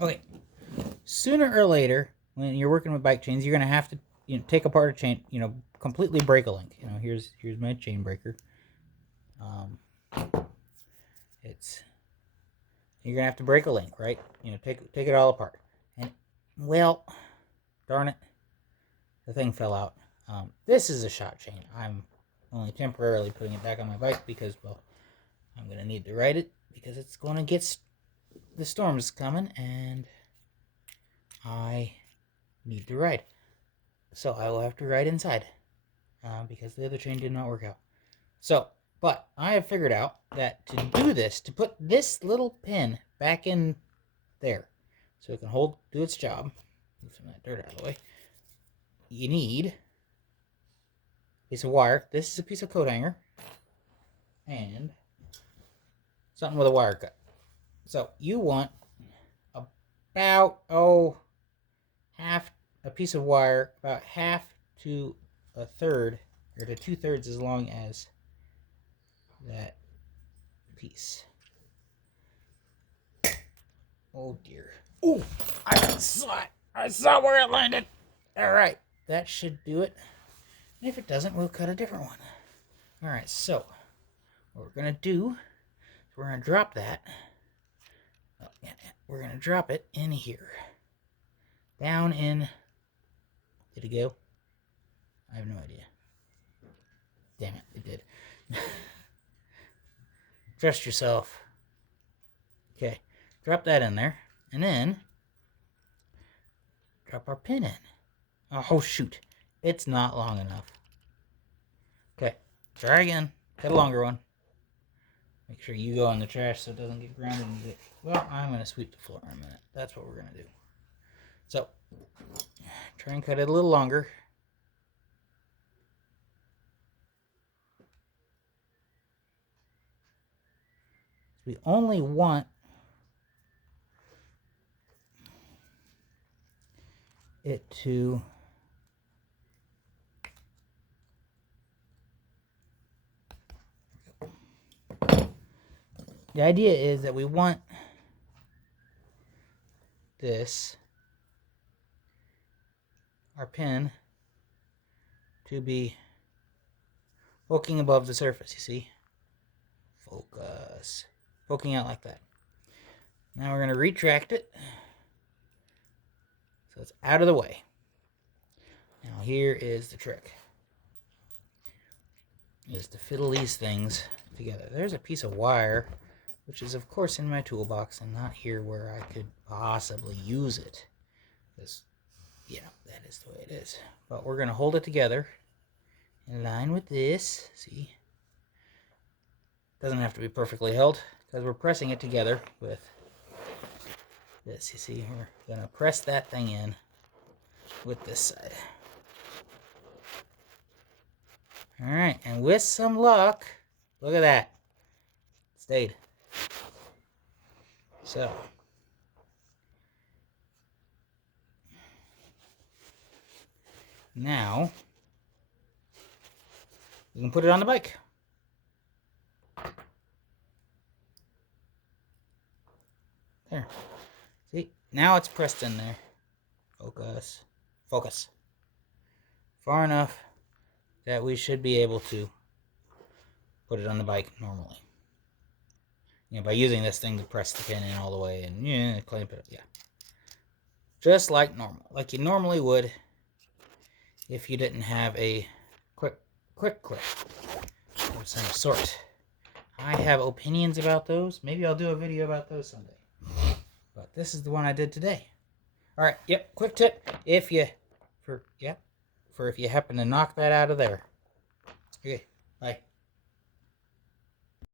Okay, sooner or later, when you're working with bike chains, you're gonna have to, take apart a chain, completely break a link. Here's my chain breaker. Um, it's you're gonna have to break a link, right? Take it all apart. And well, darn it, the thing fell out. This is a shot chain. I'm only temporarily putting it back on my bike because, well, I'm gonna need to ride it because it's gonna get the storm's coming, and I need to ride. So I will have to ride inside because the other chain did not work out. So, but I have figured out that to do this, to put this little pin back in there so it can do its job, move some of that dirt out of the way, you need a piece of wire. This is a piece of coat hanger and something with a wire cut. So you want about, half a piece of wire, about half to a third, or to 2/3 as long as that piece. Oh dear. Oh, I saw it. I saw where it landed. All right, that should do it. And if it doesn't, we'll cut a different one. All right, so what we're gonna do is we're gonna drop that. Oh, yeah, we're gonna drop it in here. Down in. Did it go? I have no idea. Damn it, it did. Trust yourself. Okay, drop that in there, and then drop our pin in. Oh shoot, it's not long enough. Okay, try again. Cut a longer one. Make sure you go in the trash so it doesn't get grounded into it. Well, I'm going to sweep the floor in a minute. That's what we're going to do. So, try and cut it a little longer. We only want it to the idea is that we want this, our pin, to be poking above the surface, you see? Focus. Poking out like that. Now we're going to retract it so it's out of the way. Now here is the trick. Is to fiddle these things together. There's a piece of wire, which is of course in my toolbox and not here where I could possibly use it. Because, that is the way it is. But we're going to hold it together in line with this. See? Doesn't have to be perfectly held because we're pressing it together with this. You see, we're going to press that thing in with this side. Alright, and with some luck, look at that. It stayed. So, now, we can put it on the bike. There. See, now it's pressed in there. Focus. Focus. Far enough that we should be able to put it on the bike normally. By using this thing to press the pin in all the way and clamp it up. Just like normal. Like you normally would if you didn't have a quick clip of some sort. I have opinions about those. Maybe I'll do a video about those someday. But this is the one I did today. Alright, yep, quick tip. If you happen to knock that out of there. Okay, bye.